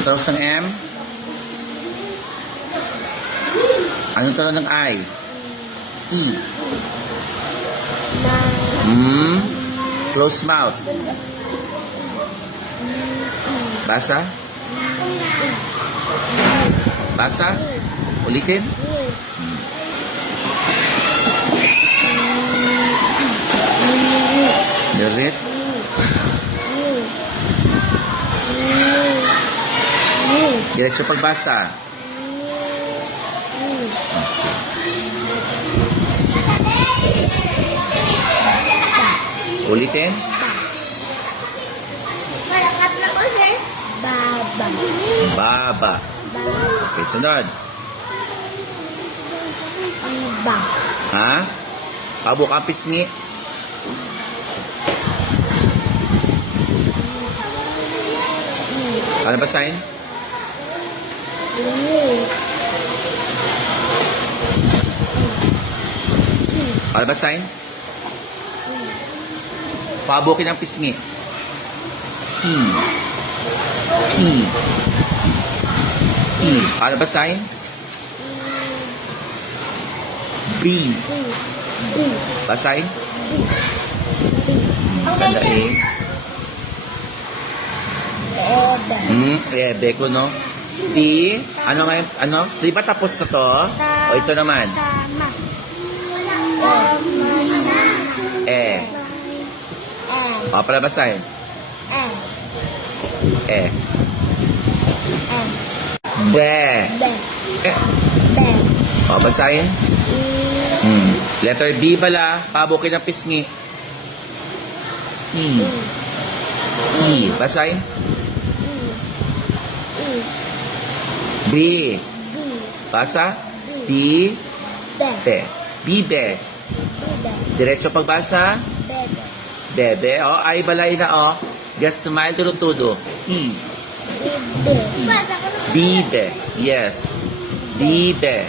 Tapos ng M? Anong tawag ng I? E. Close mouth. Basa? Basa? Ulitin? Ulit? Diretso pagbasa. Ulitin? Malakat na ko, sir. Baba. Baba. Okay, sunod. Iba. Ha? Pabuk ang pisngi. Ano ba sign? Ano ba sign? Pabukin ang pisngi. Ano ba sign? B. Basahin? Tanda A. Ebe ko, no? B. Ano ngayon? Ano? Di ba tapos na to? O ito naman? Sama. E. O, pala basahin? E. Be. E. O, basahin? Letter B pala. Pabukin ang pisngi. E. Basahin? B. Basa? B. Be. Bibe. Diretso pagbasa? Bebe. O, ay balay na, o. Just smile, tudo. E. Bibe. Yes. Bibe.